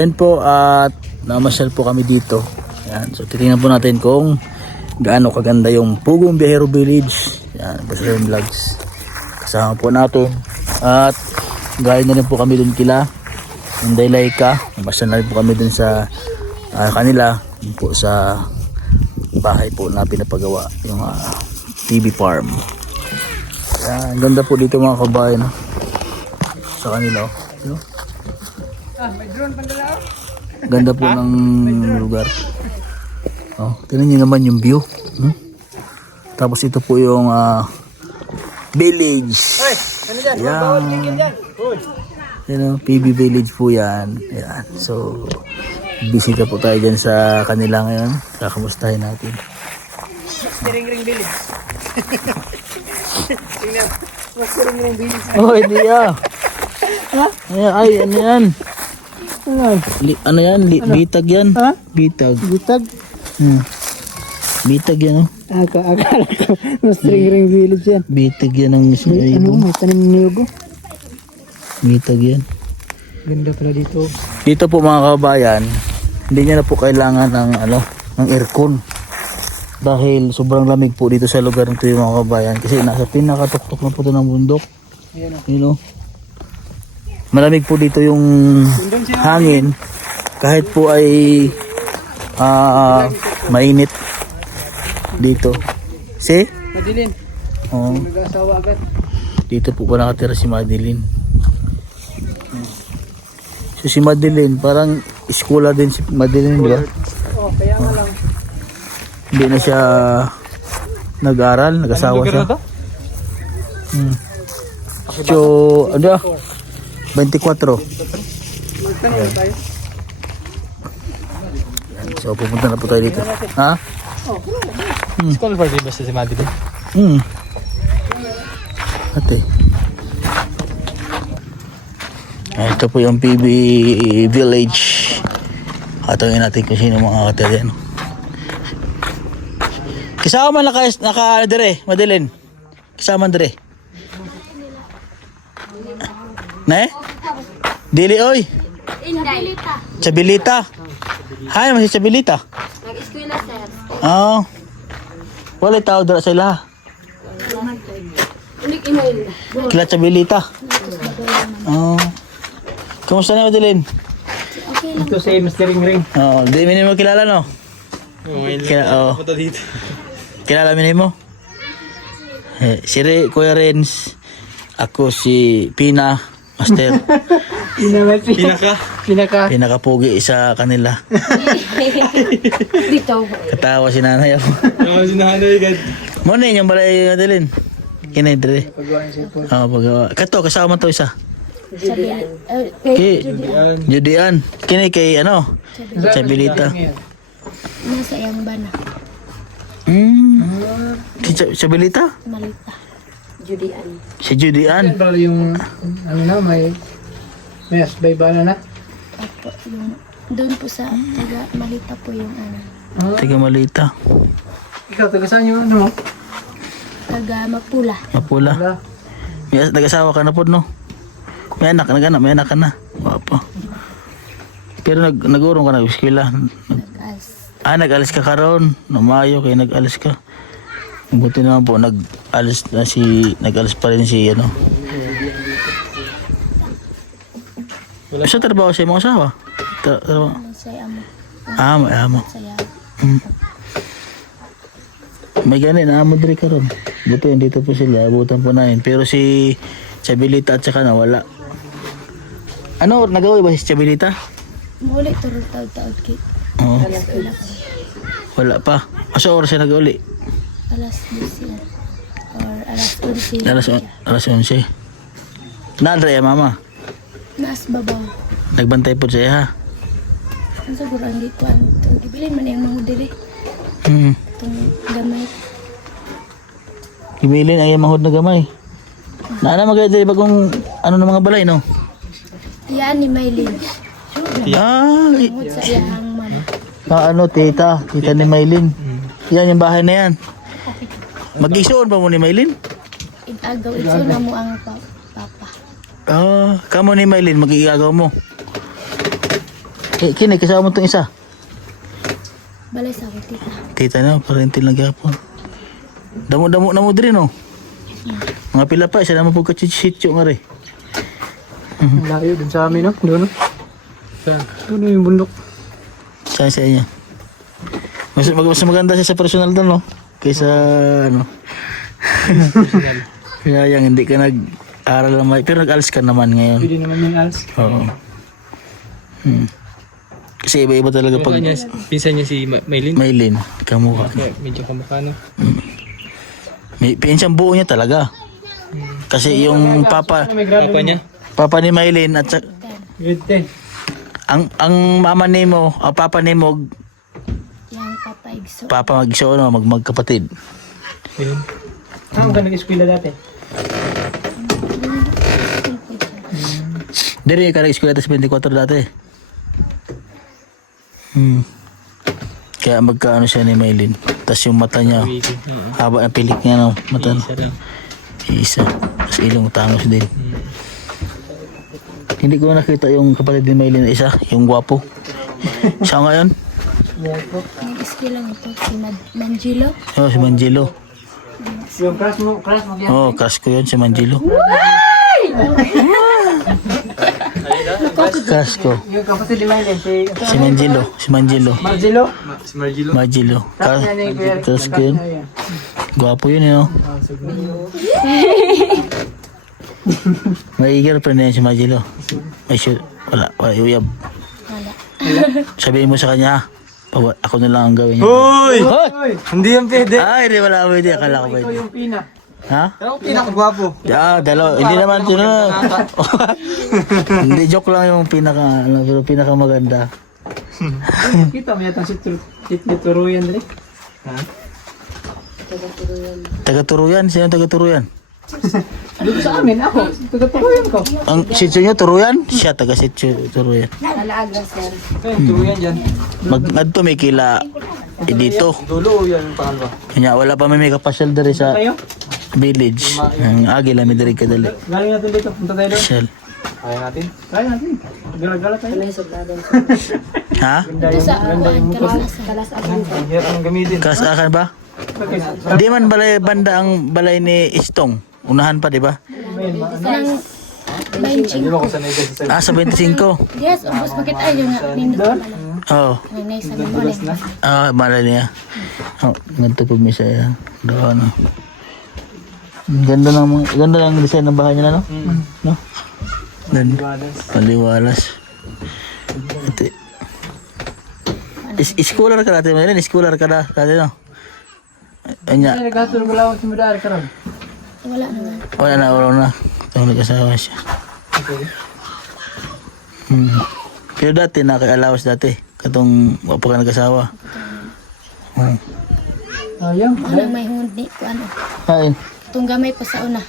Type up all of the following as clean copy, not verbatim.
Ayun po at namasyal po kami dito. Yan. So titingnan po natin kung gaano kaganda yung Pugong Biyahero Village. Yan, Basta Vlogs. Kasama po natin. At gaya na rin po kami dun kila Inday Laika. Namasyal na rin po kami dun sa kanila. Yun po sa bahay po na pinapagawa yung TV farm. Yan, ganda po dito mga kabayan. Sa kanila. You know? May drone pandala. Ganda po ng lugar. Oh, tingnan niyo naman yung view. Tapos ito po yung village. Hoy, ano dyan? Yan. Bawal gigil dyan. Hoy. Yan, PB Village po yan. Yan. So, bisita po tayo dyan sa kanila ngayon. Kakamustahin natin. Ring village. Tingnan. Mas ring village. Oh, hindi ah. Ha? Ay, ano yan? Ano yan? Bitag yan? Ha? Bitag. Butag. Bitag yan, oh. Akala ko. Mas ring village yan. Bitag yan ang Ano? May tanim ng niyugo. Bitag yan. Ganda pala dito. Dito po mga kabayan, hindi niya na po kailangan ng aircon. Dahil sobrang lamig po dito sa lugar nito yung mga kabayan. Kasi nasa pinakatuktok na po ito ng bundok. Ayan o. You know? Malamig po dito yung hangin. Kahit po ay mainit dito. See? Madilin. Oh, Nag-asawa agad. dito po pa nakatira si Madeline. So si Madeline, parang iskula din si Madeline, di ba? Oh, kaya nga lang. Hindi na siya nag-aral, nag-asawa siya. So, ano? 24. Magtanong tayo. So, pupunta na po tayo dito. Ha? School for di basta si Madilin. Ate. Ito po yung PB Village. Atawin natin kung sino mga katira yan. Kasama naka dire, Madeline. Kasama dire. Ne? Dili oy. Chabilita. Chabilita. Hay, masih Chabilita. Nag-eskwela, sir. Oh. Wala tao dira sila. Unik email. Kila Chabilita. Oh. Kumusta na Madeline? Okay lang. Ito si Mr. Ring. Oh, di mo kilala no? Kilala, oh. Kilala mo? Si Kuya Renz. Ako si Pina, Master. Pinaka-pugi sa kanila. Dito. Katawa si nanay ako. Muna yung balay Madeline. Kinay dire. Pagawa niya cellphone. Pagawa. Kato, kasama to isa. Sabi, Kay Judian. Kinay kay Chabilita. nasa iyang bana. Si Chabilita? Malita. Judian. Si Judian. Yan pala yung, ano na, may asbay bala na. Opo, yung doon po sa taga Malita po yung Tiga Malita. Ikaw, taga saan yung ano? taga Mapula. Mapula. Wala. May nag-asawa ka na po, no? May anak ka na. Wapa. Pero nag-urong ka na eskwela. Nag-as. Nag-alis ka karon. Namayo kay nag-alis ka. Buti naman po nag-alis pa rin si Sa trabaho siya mga asawa. Trabaho. Saya mo. May amo. Saya. May gani na amo diri karon. Buti dito po sila, abutan po namin. Pero si Chabilita at saka wala. Nagawa ba si Chabilita? Muli turong taod-taod kit. Oo. Eskwela ko. Wala pa. Asa oras siya nag-uli? Alas 10 yan. Or alas 11. Alas 11. Nadre ya mama. Naas babaw. Nagbantay po siya ha. Ang siguro ang dito ang gibilin man yung mga dili. Itong gamay. Ibilin ay mahod na gamay. Naana magdali bagong ng mga balay no. Yan ni Maylin. Tungod sa iyang man. Tita ni Maylin. Yan yung bahay na yan. Mag-isuon pa mo ni Maylin? Ig-agaw ito na mo ang papa. Kamo ni Maylin mag-iagaw mo. Kini, kasama mo itong isa. Balay sa ako, tita. Tita na, parentil na gyapon. Damo-damo na mo din, no? Mga pila pa, isa naman po kachitsityo nga rin. Ang layo dun sa amin, no? Doon, no? Doon yung bundok. Saan sa inyo? Mas maganda siya sa personal doon, no? Kaysa, ano? Kaya yung hindi ka nag-aral naman. Pero nag-alis ka naman ngayon. Pwede naman yung als. Oo. Kasi iba-iba talaga pag Pinsan niya si Maylin. Maylin, kamukha. Kaya medyo kamukha, no? May pinsang buo niya talaga. Kasi yung papa May grado Papa niya. ni Maylin at Grade 10. ang mama nimo, papa nimo, Yang papaigso. papa magso no, magkapatid. Ayun. Saan ka nag-eskwela dati? Diri ka nag-eskwela sa 24 dati. Kaya magkaano siya ni Maylin. Tapos yung mata niya, Baby. Oo. haba ang pilik niya, no? Mata, no? Isa lang. Isa. Tapos ilong tangos din. Hindi ko nakita yung kapatid ni Maylin na isa, yung gwapo. Siya ngayon? Nag-skill lang ito, si Manjilo. Oh, si Manjilo. Yung crush mo yan. Oh, crush ko yun, si Manjilo. Crush ko. Yung kapatid ni Maylin, Si Manjilo. Si Manjilo. Margelo. Si Margilo. Manjilo. Crush niya ni Kuya. Crush ko yun. Ayan. Gwapo yun, you know. May girlfriend na yan si Manjilo. May sure. Wala. Wala. Uyab. Wala. Sabihin mo sa kanya, ako na lang ang gawin niya. Hoy! Hoy! Hindi yan pwede. Ay, di wala pwede. Akala ko Ikaw pwede. yung pina. Ha? Pero pinakagwapo. Dalawa. Hindi naman yun na. Hindi, joke lang yung pero pinaka maganda. Kita mo yata si Turuyan dali. Taga-Turuyan. Sino taga-Turuyan? Dito sa amin, ako. Turuyan ko. Ang sityo niyo, Turuyan? Siya taga-sityo, Turuyan. Alaaga, sir. Turuyan dyan. Mag-adto may kila dito. Dulo yan ang pangalawa. Kanya wala pa may kapasyal dari sa Tayo? village. Ang agila may dari kadali. Galing natin dito. Punta tayo doon. Pasyal. Kaya natin. Kaya natin. Gala-gala tayo. Ha? Ito sa Kalasan. Ang hirap ng gamitin. Kasakan ba? Di man banda ang balay ni Istong. Unahan pa, di ba? Nang 25. Di ba kung sanay ka sa Sa 25. Yes, ubos bakit ayaw nga nindot pala. Oo. Nanay sa naman. Malay niya. Oh, ganito po may saya. Doon, no. Ganda ng design ng bahay nila, no? No? Ganda. Paliwalas. Ito. Scholar ka dati, Maylin. Scholar ka dati, no? Anya. Ay, nagkatulog ko lang si Mudari ka ron. Wala naman. Wala na. Ito nag-asawa siya. Pero dati, naka-alawas dati. Katong wapa ka nag-asawa. Ayaw. Ano may hundi ko ano. Ay. Itong gamay pa sa una.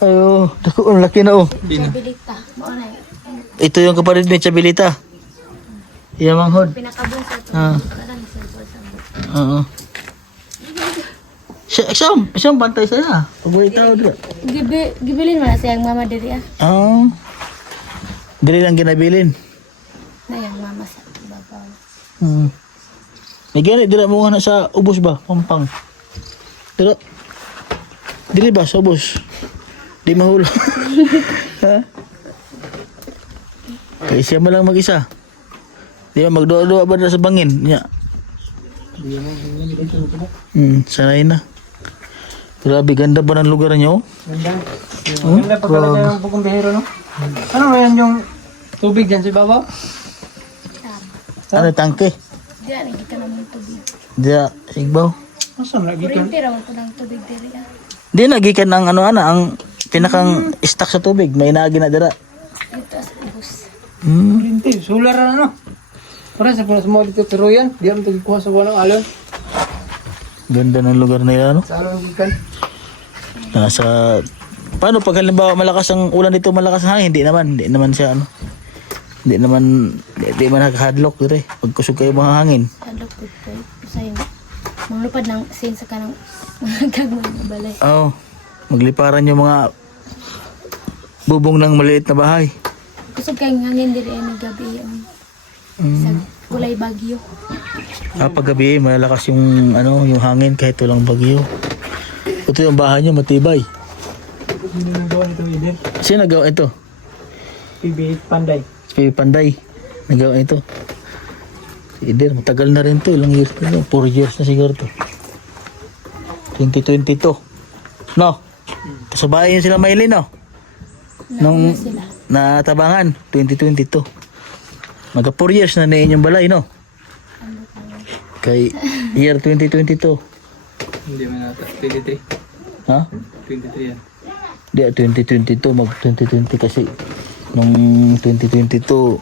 Ayo, dako ang laki na oh. Stabilita. Mauna yun. Ito yung kapatid ni Chabelita. Iya manghod. Pinakabunso ito. Ah. Karang simple sa mo. Oo. Siyang bantay saya. Paborito ako dito. Gibilin mo na siyang mama diri ah. Oo. Dili lang ginabilin. Na yung mama sa babaw. Nagyan dira mo nga na sa ubos ba? Pampang. Dira. Dili ba sa ubos? Di mahulog. Ha? Kaya siya mo lang mag-isa. Di ba magdoa-doa ba na sa bangin? Nya. Sanay na. Grabe, ganda ba ng lugar niyo? Ganda. Ganda pa talaga yung bukong bihero, no? Ano yan yung tubig dyan sa ibabaw? Ano, tangke? Diyan, nakita naman tubig. Diya, igbaw. Asan lagi ka? Kuryente raman ko ng tubig diri ah. Di nagikan ang ang pinakang stock sa tubig. May naagi na dira. Dito as ubos. Kurinti. Solar na, no? Para sa punas mo dito Turuyan. Di ang tagikuha sa buwan ng alon. Ganda ng lugar nila, no? Sa alon gikan. Nasa... Paano pag halimbawa malakas ang ulan dito, malakas ang hangin? Hindi naman siya, ano? Hindi man nakahadlock dito eh. Pagkusog kayo mga hangin. Hadlok ko ko. Sayang. Manglupad ng sin sa kanang mga gagmay na balay. Oo. Magliparan yung mga bubong ng maliit na bahay. Kusog kayong hangin diri ay gabi yung Sa kulay bagyo. Pag gabi, malalakas yung yung hangin kahit walang bagyo. Ito yung bahay niyo, matibay. Hindi nagawa nito, Eden. Sino nagawa ito? PB Panday. Si Panday. Nagawa ito. Si Eder, matagal na rin to. Ilang years na to? 4 years na siguro to. 2022. No? Sa bahay yun sila Maylin, no? Nung Nauna sila. natabangan, 2022. Maga 4 years na na inyong balay, no? Kay year 2022. Hindi man nata. 23. Ha? 23 yan. Di, 2022, mag 2020 kasi. Nung 2022,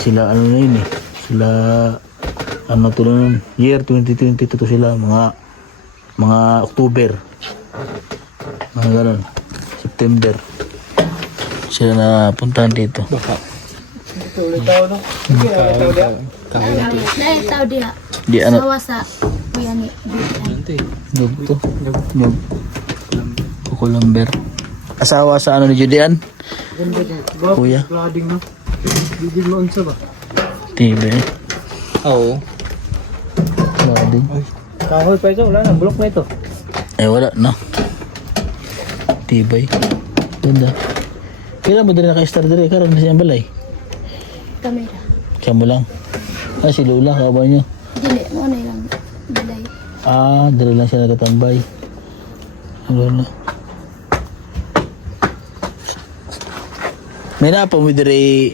sila na yun eh. Sila, to nun, year 2022 to sila, mga October. Mga ganun. September. Sila na puntahan dito. Ito ulit tao, no? Sige, ulit tao diya. Naitaw diha. Di, Sawa sa kuya ni Bibian. Nanti. Nyug to. Nyug. Kukulamber. Asawa sa ni Judean? Ganda din. Ba, Kuya. flooding, no? Bibig mo unsa ba? Tibe. Oo. Loading. Kahoy pa ito, wala na. Bulok na ito. Wala na. Tibay. Ganda. Kailan mo din naka-star dire? Karoon na siyang balay. Kamera. Siya mo lang. Si Lola, kaaba niyo. Dili mo na lang bilay. Dire lang siya nagtatambay. Lola. May na po mo dire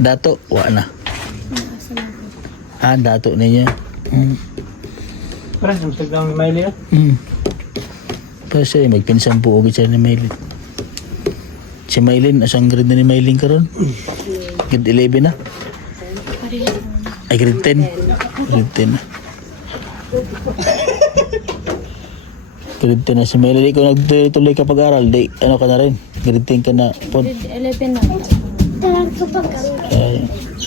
dato. Wa na. Naasa lang. Dato ninyo. Parang samsag lang ni Miley, Pero siya, magpinsan po agad siya ni Maylin. Si Maylin, asang grade na ni Maylin karon? Grade 11 na? Pareha mo na. Ay, grade 10. Grade 10 na. Grade 10 na si Maylin. Ikaw nagtuloy ka pag-aral, di, ano ka na rin? Grade 10 ka na. Pod. Grade 11 na. Talang ko pag-aral.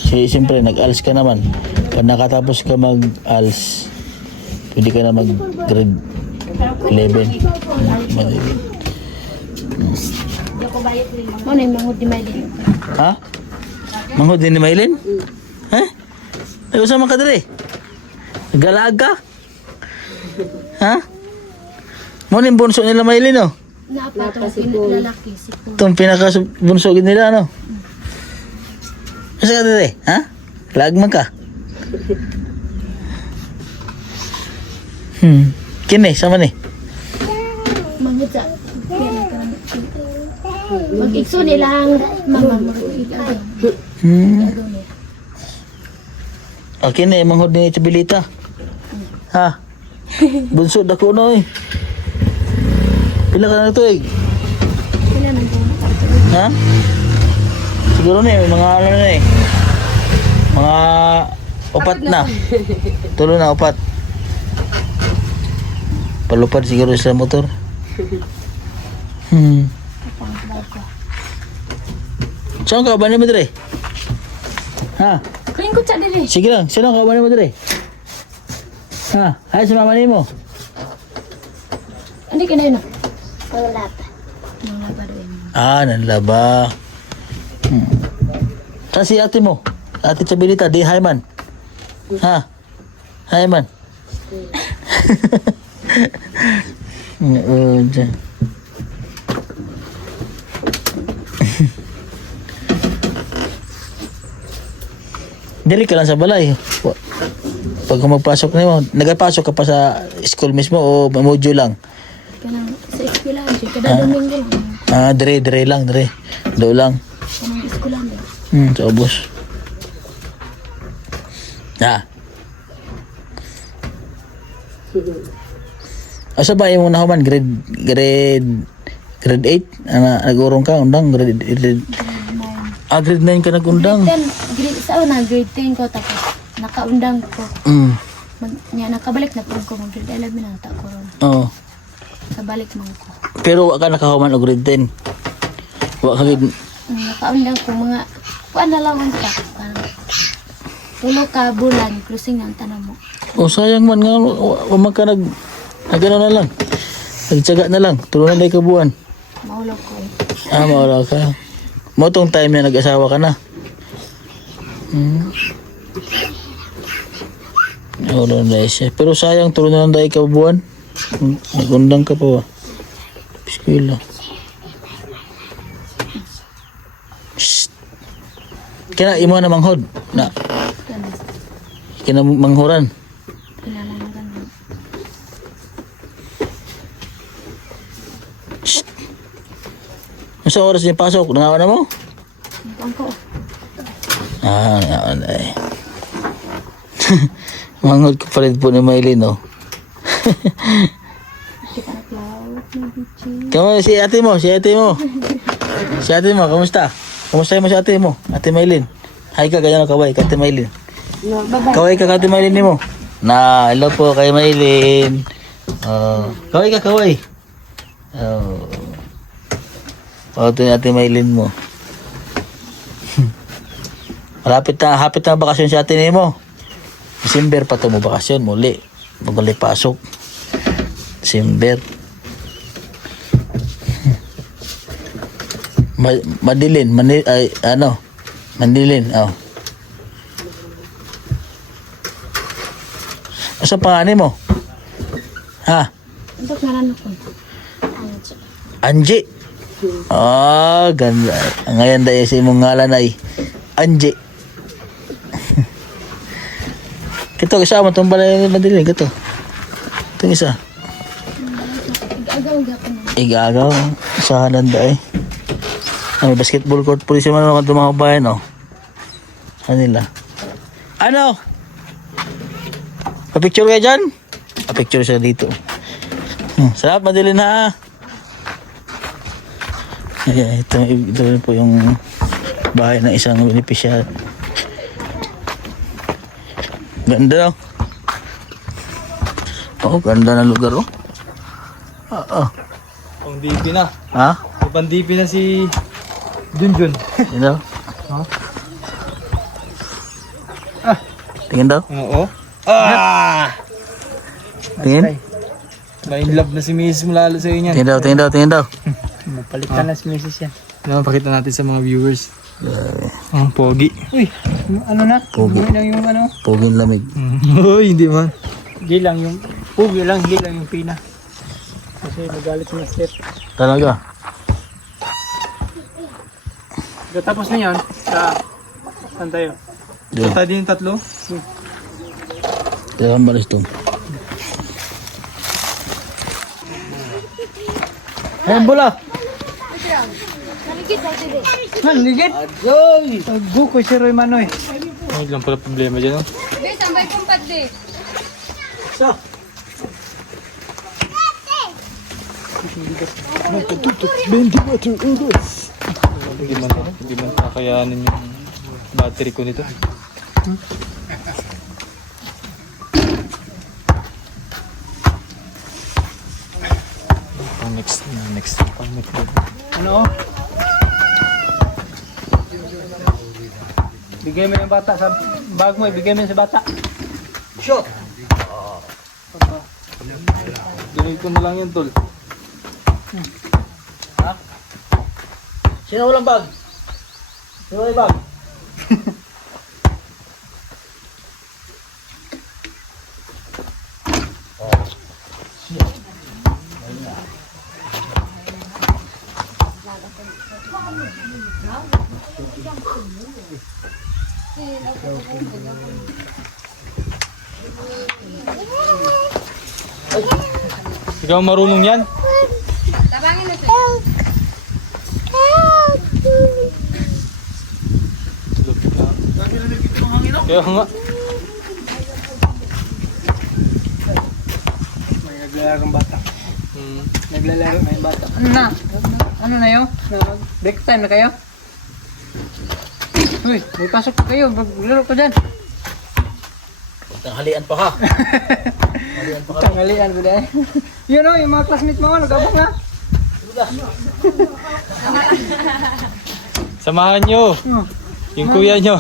Siyempre, nag-ALS ka naman. Pag nakatapos ka mag-ALS, pwede ka na mag-grade 11. Mo na yung mangod ni Maylin. Ha? Mangod din ni Maylin? Ha? Ay, usama ka dere? Nag-alaag ka? Ha? Mo na yung bunso nila Maylin, oh. Napatong lalaki si Paul. Itong pinaka-bunso nila, ano? Asa ka dere? Ha? Laag man ka? Kini, sama ni? Mangod sa mag-ikso nilang mama mo. Okay na, manghod ni Chabilita. Ha? Bunso, dako no eh. Pila ka na ito eh. Sila nang Ha? Siguro na eh, mga ano na eh. Mga upat na. Tulo na, upat. Palupad siguro sa motor. Saan ka ba ni mo dire? Ha? Lingkod sa dili. Sige lang, sino ka ba ni mo dire? Ha? Ay, sa mama ni mo. Hindi ka na yun. Wala pa. Wala pa rin. Nanlaba. Saan si ate mo? Ate Chabilita, di hi man. Ha? Hi man. Oo, dyan. Dili ka lang sa balay. Pag magpasok na mo, nagpasok ka pa sa school mismo o module lang? Kanang sa eskwelahan siya. Kada Domingo. Dire lang, dire. Do lang. Kanang eskwelahan. Sa ubos. Asa ba yung nahuman? Grade 8? Nag-urong ka? Undang? Grade 9 ka nag-undang? Grade 10 ko tapos nakaundang ko. Nakabalik na po ko. Grade 11 na ta ko ron. Oo. Kabalik man ko. Pero wak ka nakahuman o grade 10? Wak ka Nakaundang ko mga kuan na lang ang ta. Tulo ka bulan. Cruising ng tanong mo. sayang man nga. Wamag ka nagano na lang. Nagtsaga na lang. Tulo na day ka buwan. Maulaw ko. Maulaw ka. Mo tong time na nag-asawa ka na. Wala na siya. Pero sayang, tuloy na lang dahil ka buwan. Nagundang ka pa ba? Piskila. Shhh. Kina imo na manghod. Na. Kina manghuran. Kinalaman mo. Shhh. Masa oras niya pasok? Nangawa na mo? Ang ko. Nangawa na eh. Manghod ko pa rin po ni Maylin, oh. Di ka naklawag na bichi. Kamu si ate mo, si ate mo. Si ate mo, kamusta? Kamusta mo si ate mo? Ate Maylin. Hi ka, ganyan ang kaway, Ate Maylin. No, bye-bye. Kaway ka, Ate Maylin ni mo. Na, hello po kay Maylin. Kaway ka, kaway. Ito yung Ate Maylin mo. Hapit na bakasyon si ate ni mo. December pa ito mo bakasyon, muli. Muli pasok. December. Mandilin, Mandilin, oh. Asa pangalan mo? Ha? Untuk ngaran ko. Anji. Ah, ganda. Ngayon dahil sa imong ngalan ay Anji. Kito kasama itong balay Mandilin, kito. Itong isa. Igagaw gapon. Igagaw. Usahanan dahil. May basketball court po siya man mga mga bayan, oh. Ano nila? Ano? Pa-picture kayo dyan? Pa-picture siya dito. Sarap, Mandilin ha. Ayan, ito rin po yung bahay ng isang beneficiary. Ganda, oh. Oh, ganda na lugar, oh. Pang DP na. Ha? Pang DP na si Junjun. Tingin daw? Tingin daw? Oo. Ah! Tingin? Na-in love na si Mrs. mo lalo sa inyo. Tingin daw. Mapalitan na si Mrs. yan. Ano, pakita natin sa mga viewers. Ang pogi. Uy, ano na? Pogi. Hindi lang yung ano. Poging lamig. Uy, hindi man. Hindi lang yung pugi lang, hindi lang yung pina. Kasi magalit yung step. Talaga? Tapos na yan, saan tayo? Doon. Tayo din yung tatlo. Kaya ang balis doon. Ayan, bola! Han, ligit! Adoy! Buko si Roy Manoy. Ay, lang pala problema dyan, no? Be, sambay kumpat de. Sa! Hindi man kakayanin yung battery ko nito. Next. Ano? Bigay mo yung bata sa bag mo, ibigay mo yun sa bata. Shot! Dinig ko na lang yun, tol. Sino walang bag? Sino walang bag? Ikaw marunong yan? Tabangin mo ito. Kaya nga. May naglalaro ng bata. Naglalaro na yung bata. Ano na? Ano na yun? Break time na kayo? Uy, may pasok pa kayo. Maglaro ka dyan. Tanghalian pa ha. Tanghalian ko dahil. Yun o, yung mga classmates mo, nag-abang na. Samahan nyo. Yung kuya nyo.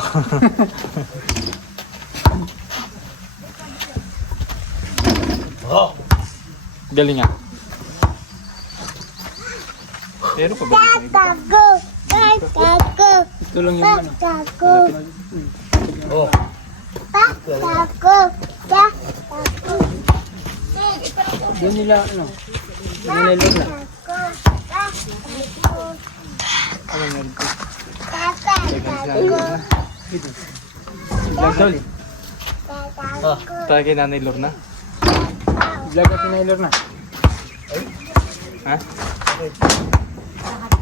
Oh. Galing nga. Pero pabalik ko. Ito lang yung ano. Oh. Doon nila, ano? Doon nila ilog na. Ano nga dito? Lagdol. Ah. Tayo kay Nanay Lorna. Vlog at tinaylor na. Ha?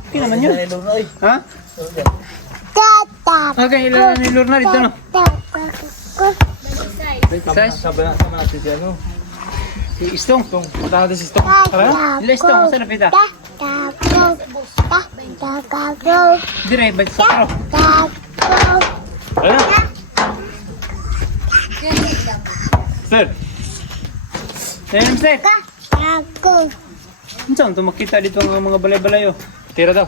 Okay naman yun. Ilog na, ay. Ha? Okay, ilanilor na dito, no? Size? Sama natin si ano. Si Istong. Punta natin si Stong. Tara. Ila Istong, saan na pita? Dire, ba't sa karo? Ayun na. Sir. Ayun, Seth. Saan ito makita dito ang mga balay-balay, oh? Tira daw.